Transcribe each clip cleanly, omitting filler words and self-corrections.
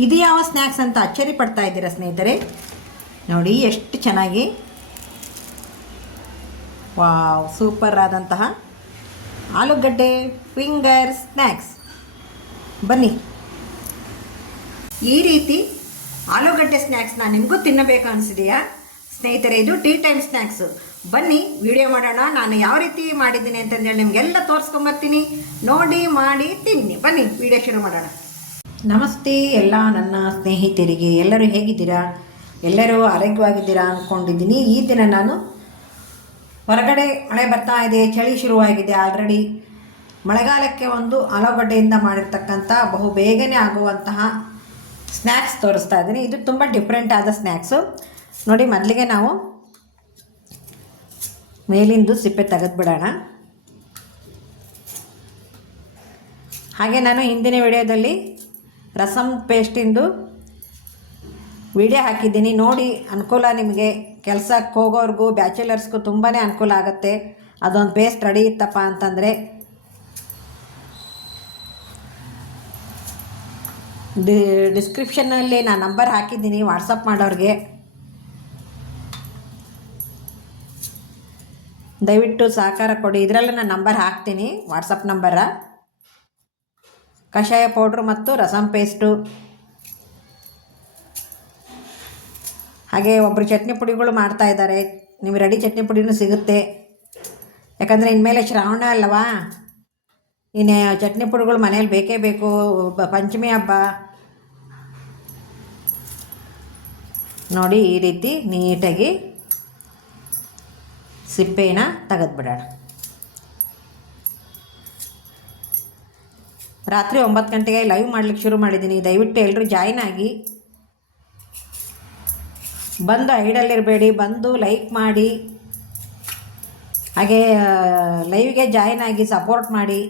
ಇದು ಯಾವ ಸ್ನ್ಯಾಕ್ಸ್ ಅಂತ ಅಚ್ಚರಿ ಪಡ್ತಾ ಇದ್ದೀರಾ ಸ್ನೇಹಿತರೆ? ನೋಡಿ ಎಷ್ಟು ಚೆನ್ನಾಗಿ, ವಾವ್, ಸೂಪರ್ ಆದಂತಹ ಆಲೂಗಡ್ಡೆ ಫಿಂಗರ್ ಸ್ನ್ಯಾಕ್ಸ್. ಬನ್ನಿ, ಈ ರೀತಿ ಆಲೂಗಡ್ಡೆ ಸ್ನ್ಯಾಕ್ಸ್ನ ನಿಮಗೂ ತಿನ್ನಬೇಕು ಅನಿಸಿದೆಯಾ ಸ್ನೇಹಿತರೆ? ಇದು ಟೀ ಟೈಮ್ ಸ್ನ್ಯಾಕ್ಸು. ಬನ್ನಿ ವಿಡಿಯೋ ಮಾಡೋಣ. ನಾನು ಯಾವ ರೀತಿ ಮಾಡಿದ್ದೀನಿ ಅಂತಂದೇಳಿ ನಿಮಗೆಲ್ಲ ತೋರಿಸ್ಕೊಂಬರ್ತೀನಿ. ನೋಡಿ, ಮಾಡಿ, ತಿನ್ನಿ. ಬನ್ನಿ ವಿಡಿಯೋ ಶುರು ಮಾಡೋಣ. ನಮಸ್ತೆ ಎಲ್ಲ ನನ್ನ ಸ್ನೇಹಿತರಿಗೆ. ಎಲ್ಲರೂ ಹೇಗಿದ್ದೀರಾ? ಎಲ್ಲರೂ ಆರೋಗ್ಯವಾಗಿದ್ದೀರಾ ಅಂದ್ಕೊಂಡಿದ್ದೀನಿ. ಈ ದಿನ ನಾನು ಹೊರಗಡೆ ಮಳೆ ಬರ್ತಾ ಇದೆ, ಚಳಿ ಶುರುವಾಗಿದೆ ಆಲ್ರೆಡಿ. ಮಳೆಗಾಲಕ್ಕೆ ಒಂದು ಆಲೂಗಡ್ಡೆಯಿಂದ ಮಾಡಿರ್ತಕ್ಕಂಥ ಬಹು ಬೇಗನೆ ಆಗುವಂತಹ ಸ್ನ್ಯಾಕ್ಸ್ ತೋರಿಸ್ತಾ ಇದ್ದೀನಿ. ಇದು ತುಂಬ ಡಿಫ್ರೆಂಟ್ ಆದ ಸ್ನ್ಯಾಕ್ಸು. ನೋಡಿ, ಮೊದಲಿಗೆ ನಾವು ಮೇಲಿಂದು ಸಿಪ್ಪೆ ತೆಗೆದುಬಿಡೋಣ. ಹಾಗೆ ನಾನು ಹಿಂದಿನ ವಿಡಿಯೋದಲ್ಲಿ ರಸಮ್ ಪೇಸ್ಟಿಂದು ವಿಡಿಯೋ ಹಾಕಿದ್ದೀನಿ, ನೋಡಿ. ಅನುಕೂಲ ನಿಮಗೆ, ಕೆಲಸಕ್ಕೆ ಹೋಗೋರ್ಗೂ ಬ್ಯಾಚುಲರ್ಸ್ಗೂ ತುಂಬಾ ಅನುಕೂಲ ಆಗುತ್ತೆ. ಅದೊಂದು ಪೇಸ್ಟ್ ರೆಡಿ ಇತ್ತಪ್ಪ ಅಂತಂದರೆ. ಡಿಸ್ಕ್ರಿಪ್ಷನ್ನಲ್ಲಿ ನಾನು ನಂಬರ್ ಹಾಕಿದ್ದೀನಿ ವಾಟ್ಸಪ್ ಮಾಡೋರಿಗೆ. ದಯವಿಟ್ಟು ಸಹಕಾರ ಕೊಡಿ. ಇದರಲ್ಲೇ ನಾನು ನಂಬರ್ ಹಾಕ್ತೀನಿ, ವಾಟ್ಸಪ್ ನಂಬರ. ಕಷಾಯ ಪೌಡ್ರು ಮತ್ತು ರಸಮ್ ಪೇಸ್ಟು, ಹಾಗೆ ಒಬ್ಬರು ಚಟ್ನಿ ಪುಡಿಗಳು ಮಾಡ್ತಾಯಿದ್ದಾರೆ. ನೀವು ರೆಡಿ ಚಟ್ನಿ ಪುಡಿನೂ ಸಿಗುತ್ತೆ. ಯಾಕಂದರೆ ಇನ್ಮೇಲೆ ಶ್ರಾವಣ ಅಲ್ಲವಾ, ಇನ್ನು ಚಟ್ನಿ ಪುಡಿಗಳು ಮನೇಲಿ ಬೇಕೇ ಬೇಕು. ಪಂಚಮಿ ಹಬ್ಬ. ನೋಡಿ, ಈ ರೀತಿ ನೀಟಾಗಿ ಸಿಪ್ಪೆನ ತೆಗೆದುಬಿಡೋಣ. ರಾತ್ರಿ 9 ಗಂಟೆಗೆ ಲೈವ್ ಮಾಡಲಿಕ್ಕೆ ಶುರು ಮಾಡಿದ್ದೀನಿ. ದಯವಿಟ್ಟು ಎಲ್ಲರೂ ಜಾಯ್ನ್ ಆಗಿ, ಬಂದು ಐಡಲ್ಲಿರಬೇಡಿ, ಬಂದು ಲೈಕ್ ಮಾಡಿ, ಹಾಗೆ ಲೈವ್ಗೆ ಜಾಯ್ನ್ ಆಗಿ ಸಪೋರ್ಟ್ ಮಾಡಿ.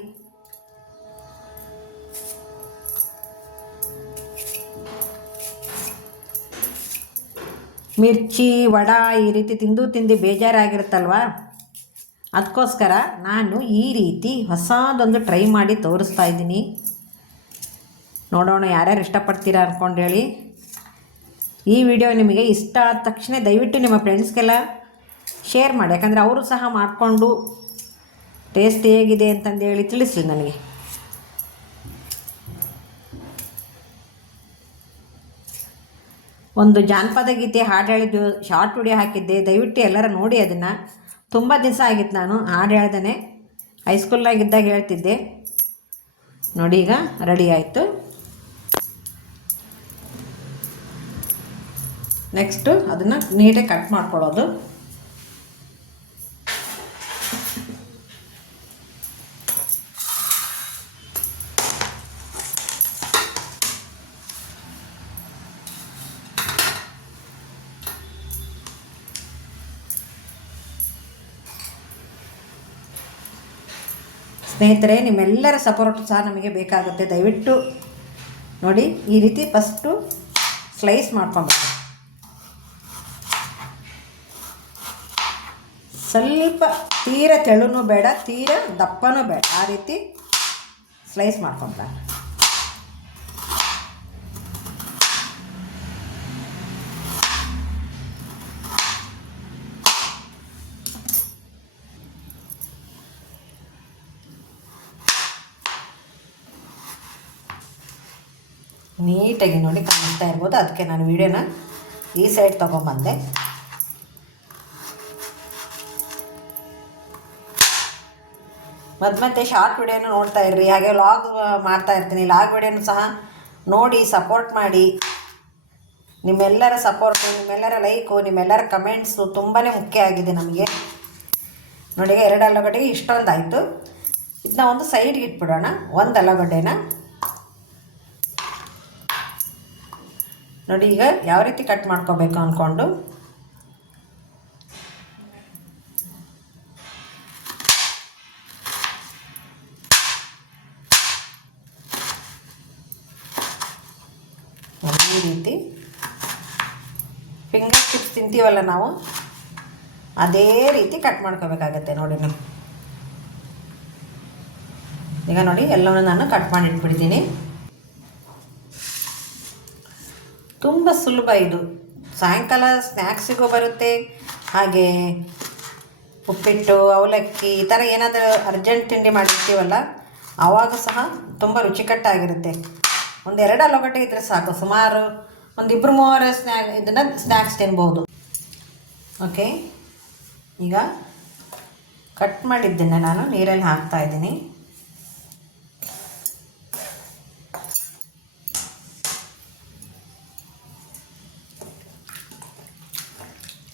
ಮಿರ್ಚಿ ವಡ ಈ ರೀತಿ ತಿಂದು ಬೇಜಾರಾಗಿರುತ್ತಲ್ವ, ಅದಕ್ಕೋಸ್ಕರ ನಾನು ಈ ರೀತಿ ಹೊಸದೊಂದು ಟ್ರೈ ಮಾಡಿ ತೋರಿಸ್ತಾ ಇದ್ದೀನಿ. ನೋಡೋಣ ಯಾರ್ಯಾರು ಇಷ್ಟಪಡ್ತೀರಾ ಅಂದ್ಕೊಂಡು ಹೇಳಿ. ಈ ವಿಡಿಯೋ ನಿಮಗೆ ಇಷ್ಟ ಆದ ತಕ್ಷಣ ದಯವಿಟ್ಟು ನಿಮ್ಮ ಫ್ರೆಂಡ್ಸ್ಗೆಲ್ಲ ಶೇರ್ ಮಾಡಿ. ಯಾಕಂದರೆ ಅವರು ಸಹ ಮಾಡಿಕೊಂಡು ಟೇಸ್ಟ್ ಹೇಗಿದೆ ಅಂತಂದೇಳಿ ತಿಳಿಸ್ಲಿ ನನಗೆ. ಒಂದು ಜಾನಪದ ಗೀತೆ ಹಾಡು ಹೇಳಿದ್ದು ಶಾರ್ಟ್ ವಿಡಿಯೋ ಹಾಕಿದ್ದೆ, ದಯವಿಟ್ಟು ಎಲ್ಲರೂ ನೋಡಿ. ಅದನ್ನು ತುಂಬ ದಿವಸ ಆಗಿತ್ತು ನಾನು ಹಾಡು ಹೇಳ್ದೇ, ಹೈಸ್ಕೂಲ್ನಾಗಿದ್ದಾಗ ಹೇಳ್ತಿದ್ದೆ. ನೋಡಿ, ಈಗ ರೆಡಿ ಆಯಿತು. ನೆಕ್ಸ್ಟು ಅದನ್ನು ನೀಟಾಗಿ ಕಟ್ ಮಾಡ್ಕೊಳ್ಳೋದು. ಸ್ನೇಹಿತರೆ, ನಿಮ್ಮೆಲ್ಲರ ಸಪೋರ್ಟ್ ಸಹ ನಮಗೆ ಬೇಕಾಗುತ್ತೆ. ದಯವಿಟ್ಟು ನೋಡಿ, ಈ ರೀತಿ ಫಸ್ಟು ಸ್ಲೈಸ್ ಮಾಡ್ಕೊಬೇಕು. ಸ್ವಲ್ಪ ತೀರ ತೆಳುನೂ ಬೇಡ, ತೀರ ದಪ್ಪನೂ ಬೇಡ, ಆ ರೀತಿ ಸ್ಲೈಸ್ ಮಾಡ್ಕೊಬೇಕು. ನೀಟಾಗಿ ನೋಡಿ ಕಾಣಿಸ್ತಾ ಇರ್ಬೋದು. ಅದಕ್ಕೆ ನಾನು ವಿಡಿಯೋನ ಈ ಸೈಡ್ ತೊಗೊಂಬಂದೆ. ಮತ್ತೆ ಶಾರ್ಟ್ ವಿಡಿಯೋನು ನೋಡ್ತಾ ಇರ್ರಿ, ಹಾಗೆ ಲಾಗ್ ಮಾಡ್ತಾ ಇರ್ತೀನಿ. ಲಾಗ್ ವಿಡಿಯೋನು ಸಹ ನೋಡಿ ಸಪೋರ್ಟ್ ಮಾಡಿ. ನಿಮ್ಮೆಲ್ಲರ ಸಪೋರ್ಟು, ನಿಮ್ಮೆಲ್ಲರ ಲೈಕು, ನಿಮ್ಮೆಲ್ಲರ ಕಮೆಂಟ್ಸು ತುಂಬಾ ಮುಖ್ಯ ಆಗಿದೆ ನಮಗೆ. ನೋಡಿ, 2 ಆಲೂಗಡ್ಡೆಗೆ ಇಷ್ಟೊಂದು ಆಯಿತು. ಇದನ್ನ ಒಂದು ಸೈಡ್ಗೆ ಇಟ್ಬಿಡೋಣ. 1 ಆಲೂಗಡ್ಡೆನ ನೋಡಿ ಈಗ ಯಾವ ರೀತಿ ಕಟ್ ಮಾಡ್ಕೋಬೇಕು ಅಂದ್ಕೊಂಡು. ಈ ರೀತಿ ಫಿಂಗರ್ ಚಿಪ್ಸ್ ತಿಂತೀವಲ್ಲ ನಾವು, ಅದೇ ರೀತಿ ಕಟ್ ಮಾಡ್ಕೋಬೇಕಾಗತ್ತೆ. ನೋಡಿ, ನಾವು ಈಗ ನೋಡಿ ಎಲ್ಲವನ್ನೂ ನಾನು ಕಟ್ ಮಾಡಿ ಇಟ್ಬಿಟ್ಟಿದ್ದೀನಿ. ತುಂಬ ಸುಲಭ ಇದು. ಸಾಯಂಕಾಲ ಸ್ನ್ಯಾಕ್ಸಿಗೂ ಬರುತ್ತೆ, ಹಾಗೆ ಉಪ್ಪಿಟ್ಟು, ಅವಲಕ್ಕಿ ಈ ಥರ ಏನಾದರೂ ಅರ್ಜೆಂಟ್ ತಿಂಡಿ ಮಾಡಿರ್ತೀವಲ್ಲ ಆವಾಗ ಸಹ ತುಂಬ ರುಚಿಕಟ್ಟಾಗಿರುತ್ತೆ. ಒಂದು 2 ಆಲೂಗಡ್ಡೆ ಇದ್ದರೆ ಸಾಕು, ಸುಮಾರು ಒಂದು 2-3 ಇದನ್ನು ಸ್ನ್ಯಾಕ್ಸ್ ತಿನ್ಬೋದು. ಓಕೆ, ಈಗ ಕಟ್ ಮಾಡಿದ್ದನ್ನು ನಾನು ನೀರಲ್ಲಿ ಹಾಕ್ತಾಯಿದ್ದೀನಿ.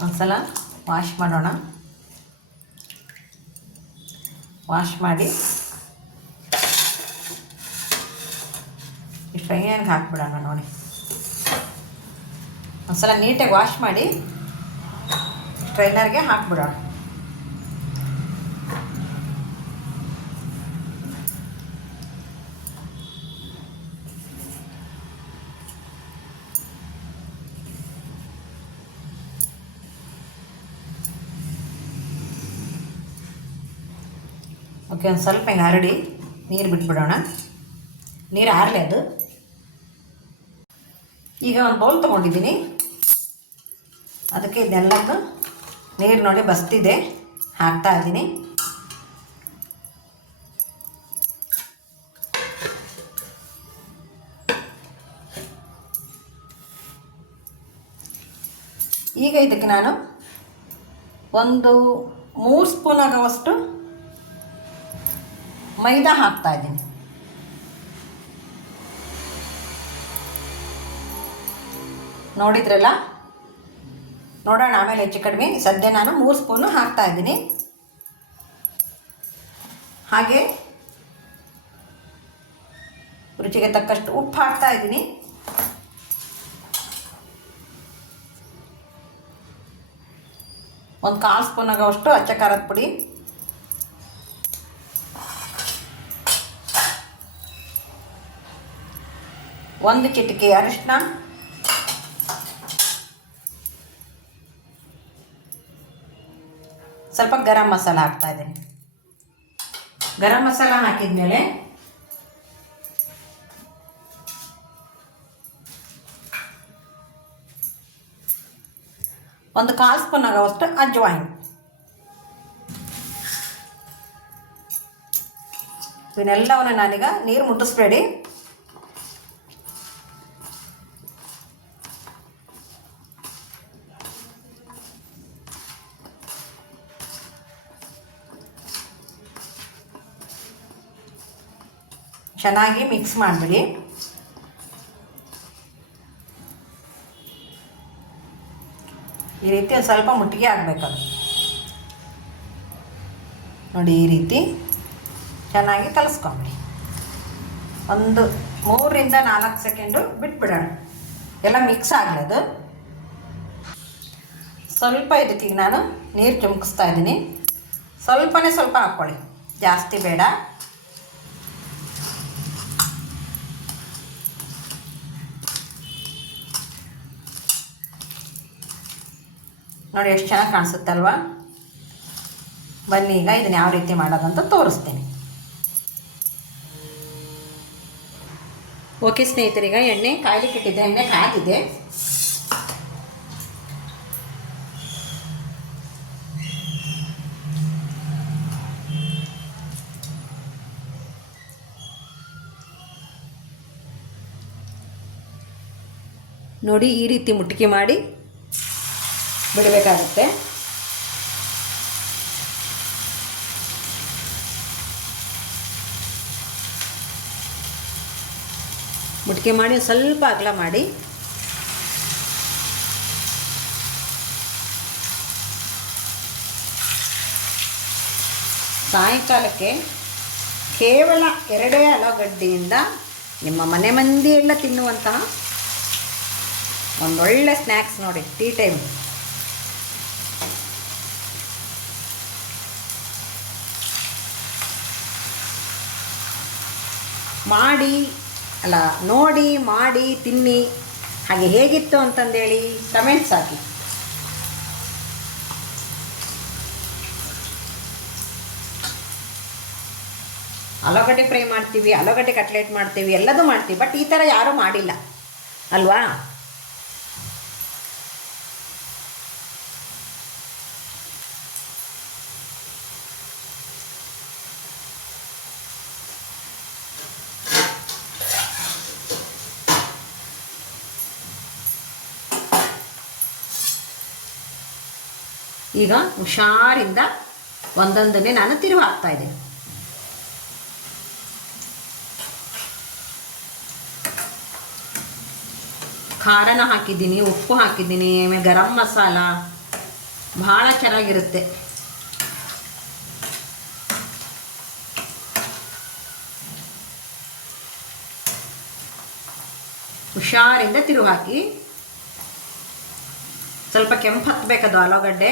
ಒಂದ್ಸಲ ವಾಶ್ ಮಾಡೋಣ. ವಾಶ್ ಮಾಡಿ ಈ ಫ್ರೈಯಾಗಿ ಹಾಕ್ಬಿಡೋಣ. ನೋಡಿ, ಒಂದ್ಸಲ ನೀಟಾಗಿ ವಾಶ್ ಮಾಡಿ ಸ್ಟ್ರೈನರ್ಗೆ ಹಾಕ್ಬಿಡೋಣ. ಓಕೆ, ಒಂದು ಸ್ವಲ್ಪ ಹಿಂಗೆ ಹರಡಿ ನೀರು ಬಿಟ್ಬಿಡೋಣ. ನೀರು ಆರಲಿ ಅದು. ಈಗ ಒಂದು ಬೌಲ್ ತೊಗೊಂಡಿದ್ದೀನಿ, ಅದಕ್ಕೆ ಇದೆಲ್ಲದ್ದು ನೀರು ನೋಡಿ ಬಸ್ತಿದೆ, ಹಾಕ್ತಾ ಇದ್ದೀನಿ. ಈಗ ಇದಕ್ಕೆ ನಾನು ಒಂದು 3 ಸ್ಪೂನ್ ಆಗುವಷ್ಟು ಮೈದಾ ಹಾಕ್ತಾ ಇದ್ದೀನಿ. ನೋಡಿದ್ರಲ್ಲ, ನೋಡೋಣ ಆಮೇಲೆ ಹೆಚ್ಚು ಕಡಿಮೆ. ಸದ್ಯ ನಾನು 3 ಸ್ಪೂನು ಹಾಕ್ತಾ ಇದ್ದೀನಿ. ಹಾಗೆ ರುಚಿಗೆ ತಕ್ಕಷ್ಟು ಉಪ್ಪು ಹಾಕ್ತಾ ಇದ್ದೀನಿ. ಒಂದು 1/4 ಸ್ಪೂನ್ ಆಗೋವಷ್ಟು ಅಚ್ಚ ಖಾರದ ಪುಡಿ, ಒಂದು ಚಿಟಿಕೆ ಅರಿಶಿನ, ಸ್ವಲ್ಪ ಗರಂ ಮಸಾಲ ಹಾಕ್ತಾ ಇದ್ದೀನಿ. ಗರಂ ಮಸಾಲ ಹಾಕಿದ್ಮೇಲೆ ಒಂದು 1/4 ಸ್ಪೂನ್ ಆಗೋವಷ್ಟು ಅಜ್ವಾಯಿನ್. ಇವನ್ನೆಲ್ಲವನ್ನು ನಾನೀಗ ನೀರು ಮುಟ್ಟಿಸ್ಬೇಡಿ, ಚೆನ್ನಾಗಿ ಮಿಕ್ಸ್ ಮಾಡಿಬಿಡಿ. ಈ ರೀತಿ ಒಂದು ಸ್ವಲ್ಪ ಮುಟ್ಟಿಗೆ ಆಗಬೇಕದು. ನೋಡಿ, ಈ ರೀತಿ ಚೆನ್ನಾಗಿ ಕಲಿಸ್ಕೊಂಬಿಡಿ. ಒಂದು 3-4 ಸೆಕೆಂಡು ಬಿಟ್ಬಿಡೋಣ, ಎಲ್ಲ ಮಿಕ್ಸ್ ಆಗಲಿ ಅದು. ಸ್ವಲ್ಪ ಇದಕ್ಕೆ ನಾನು ನೀರು ಚುಮ್ಕಿಸ್ತಾ ಇದ್ದೀನಿ. ಸ್ವಲ್ಪನೇ ಸ್ವಲ್ಪ ಹಾಕ್ಕೊಳ್ಳಿ, ಜಾಸ್ತಿ ಬೇಡ. ನೋಡಿ ಎಷ್ಟು ಚೆನ್ನಾಗಿ ಕಾಣಿಸುತ್ತಲ್ವ. ಬನ್ನಿ ಈಗ ಇದನ್ನು ಯಾವ ರೀತಿ ಮಾಡೋದಂತ ತೋರಿಸ್ತೀನಿ. ಓಕೆ ಸ್ನೇಹಿತರೀಗ ಎಣ್ಣೆ ಕಾಯ್ಲಿಕ್ಕೆ ಇಟ್ಟಿದ್ದೆ, ಎಣ್ಣೆ ಕಾದಿದೆ. ನೋಡಿ, ಈ ರೀತಿ ಮುಟ್ಟಿಗೆ ಮಾಡಿ ಬಿಡಬೇಕಾಗುತ್ತೆ. ಮುಟ್ಟಿಗೆ ಮಾಡಿ ಸ್ವಲ್ಪ ಅಗಲ ಮಾಡಿ ಸಾಯಂಕಾಲಕ್ಕೆ ಕೇವಲ 2 ಆಲೂಗಡ್ಡೆಯಿಂದ ನಿಮ್ಮ ಮನೆ ಮಂದಿ ಎಲ್ಲ ತಿನ್ನುವಂತಹ ಒಂದೊಳ್ಳೆ ಸ್ನ್ಯಾಕ್ಸ್ ನೋಡಿ, ಟೀ ಟೈಮ್. ನೋಡಿ ಮಾಡಿ ತಿನ್ನಿ, ಹಾಗೆ ಹೇಗಿತ್ತು ಅಂತಂದೇಳಿ ಕಮೆಂಟ್ಸ್ ಹಾಕಿ. ಆಲೂಗಡ್ಡೆ ಫ್ರೈ ಮಾಡ್ತೀವಿ, ಆಲೂಗಡ್ಡೆ ಕಟ್ಲೆಟ್ ಮಾಡ್ತೀವಿ, ಎಲ್ಲದೂ ಮಾಡ್ತೀವಿ, ಬಟ್ ಈ ಥರ ಯಾರೂ ಮಾಡಿಲ್ಲ ಅಲ್ವಾ? ಈಗ ಹುಷಾರಿಂದ ಒಂದೊಂದನ್ನೇ ನಾನು ತಿರುವು ಹಾಕ್ತಾ ಇದ್ದೀನಿ. ಖಾರನ ಹಾಕಿದ್ದೀನಿ, ಉಪ್ಪು ಹಾಕಿದ್ದೀನಿ, ಆಮೇಲೆ ಗರಂ ಮಸಾಲ ಭಾಳ ಚೆನ್ನಾಗಿರುತ್ತೆ. ಹುಷಾರಿಂದ ತಿರುವು ಹಾಕಿ ಸ್ವಲ್ಪ ಕೆಂಪು ಹತ್ತಬೇಕದು ಆಲೂಗಡ್ಡೆ.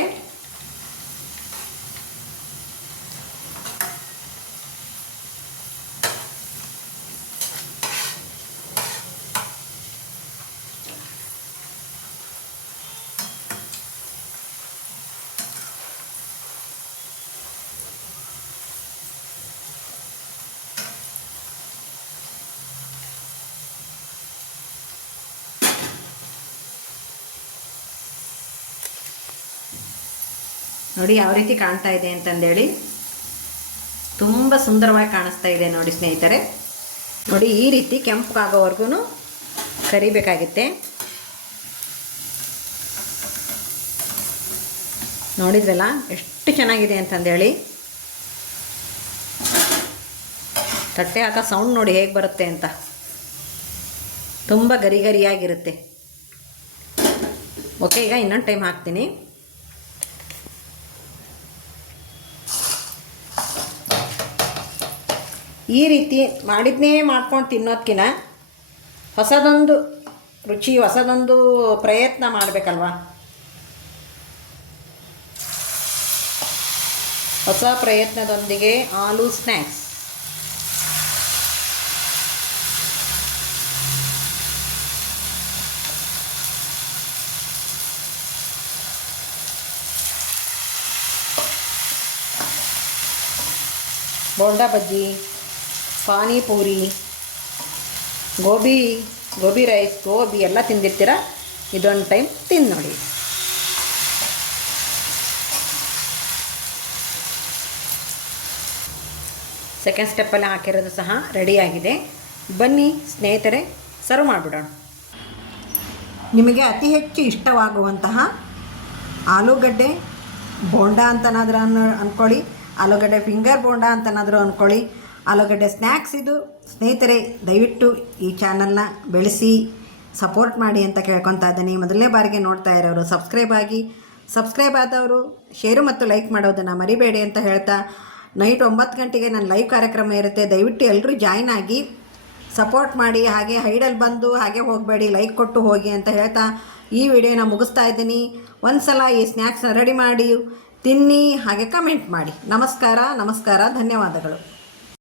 ನೋಡಿ ಯಾವ ರೀತಿ ಕಾಣ್ತಾ ಇದೆ ಅಂತಂದೇಳಿ, ತುಂಬ ಸುಂದರವಾಗಿ ಕಾಣಿಸ್ತಾ ಇದೆ ನೋಡಿ ಸ್ನೇಹಿತರೆ. ನೋಡಿ ಈ ರೀತಿ ಕೆಂಪಗಾಗೋವರೆಗೂ ಕರಿಬೇಕಾಗುತ್ತೆ. ನೋಡಿದ್ರಲ್ಲ ಎಷ್ಟು ಚೆನ್ನಾಗಿದೆ ಅಂತಂದೇಳಿ. ತಟ್ಟೆ ಹಾಕೋ ಸೌಂಡ್ ನೋಡಿ ಹೇಗೆ ಬರುತ್ತೆ ಅಂತ, ತುಂಬ ಗರಿ ಗರಿಯಾಗಿರುತ್ತೆ. ಓಕೆ, ಈಗ ಇನ್ನೊಂದು ಟೈಮ್ ಹಾಕ್ತೀನಿ. ಈ ರೀತಿ ಮಾಡಿದ್ನೇ ಮಾಡ್ಕೊಂಡು ತಿನ್ನೋದಕ್ಕಿಂತ ಹೊಸದೊಂದು ರುಚಿ, ಹೊಸದೊಂದು ಪ್ರಯತ್ನ ಮಾಡಬೇಕಲ್ವ. ಹೊಸ ಪ್ರಯತ್ನದೊಂದಿಗೆ ಆಲೂ ಸ್ನ್ಯಾಕ್ಸ್. ಬೋಂಡಾ ಬಜ್ಜಿ, ಪಾನಿಪೂರಿ, ಗೋಬಿ ರೈಸ್, ಗೋಬಿ ಎಲ್ಲ ತಿಂದಿರ್ತೀರ. ಇದೊಂದು ಟೈಮ್ ತಿಂದು ನೋಡಿ. ಸೆಕೆಂಡ್ ಸ್ಟೆಪ್ಪಲ್ಲಿ ಹಾಕಿರೋದು ಸಹ ರೆಡಿಯಾಗಿದೆ. ಬನ್ನಿ ಸ್ನೇಹಿತರೆ, ಸರ್ವ್ ಮಾಡಿಬಿಡೋಣ. ನಿಮಗೆ ಅತಿ ಹೆಚ್ಚು ಇಷ್ಟವಾಗುವಂತಹ ಆಲೂಗಡ್ಡೆ ಬೋಂಡಾ ಅಂತನಾದರೂ ಅಂದ್ಕೊಳ್ಳಿ, ಆಲೂಗಡ್ಡೆ ಫಿಂಗರ್ ಬೋಂಡಾ ಅಂತನಾದರೂ ಅಂದ್ಕೊಳ್ಳಿ, ಆಲೂಗಡ್ಡೆ ಸ್ನ್ಯಾಕ್ಸ್ ಇದು. ಸ್ನೇಹಿತರೆ, ದಯವಿಟ್ಟು ಈ ಚಾನಲ್ನ ಬೆಳೆಸಿ ಸಪೋರ್ಟ್ ಮಾಡಿ ಅಂತ ಕೇಳ್ಕೊತಾ ಇದ್ದೀನಿ. ಮೊದಲನೇ ಬಾರಿಗೆ ನೋಡ್ತಾ ಇರೋರು ಸಬ್ಸ್ಕ್ರೈಬ್ ಆಗಿ, ಸಬ್ಸ್ಕ್ರೈಬ್ ಆದವರು ಶೇರು ಮತ್ತು ಲೈಕ್ ಮಾಡೋದನ್ನು ಮರಿಬೇಡಿ ಅಂತ ಹೇಳ್ತಾ, ನೈಟ್ 9 ಗಂಟೆಗೆ ನನ್ನ ಲೈವ್ ಕಾರ್ಯಕ್ರಮ ಇರುತ್ತೆ. ದಯವಿಟ್ಟು ಎಲ್ಲರೂ ಜಾಯ್ನ್ ಆಗಿ ಸಪೋರ್ಟ್ ಮಾಡಿ. ಹಾಗೆ ಹೈಡಲ್ಲಿ ಬಂದು ಹಾಗೆ ಹೋಗಬೇಡಿ, ಲೈಕ್ ಕೊಟ್ಟು ಹೋಗಿ ಅಂತ ಹೇಳ್ತಾ ಈ ವಿಡಿಯೋನ ಮುಗಿಸ್ತಾ ಇದ್ದೀನಿ. ಒಂದು ಸಲ ಈ ಸ್ನ್ಯಾಕ್ಸ್ನ ರೆಡಿ ಮಾಡಿ ತಿನ್ನಿ, ಹಾಗೆ ಕಮೆಂಟ್ ಮಾಡಿ. ನಮಸ್ಕಾರ, ಧನ್ಯವಾದಗಳು.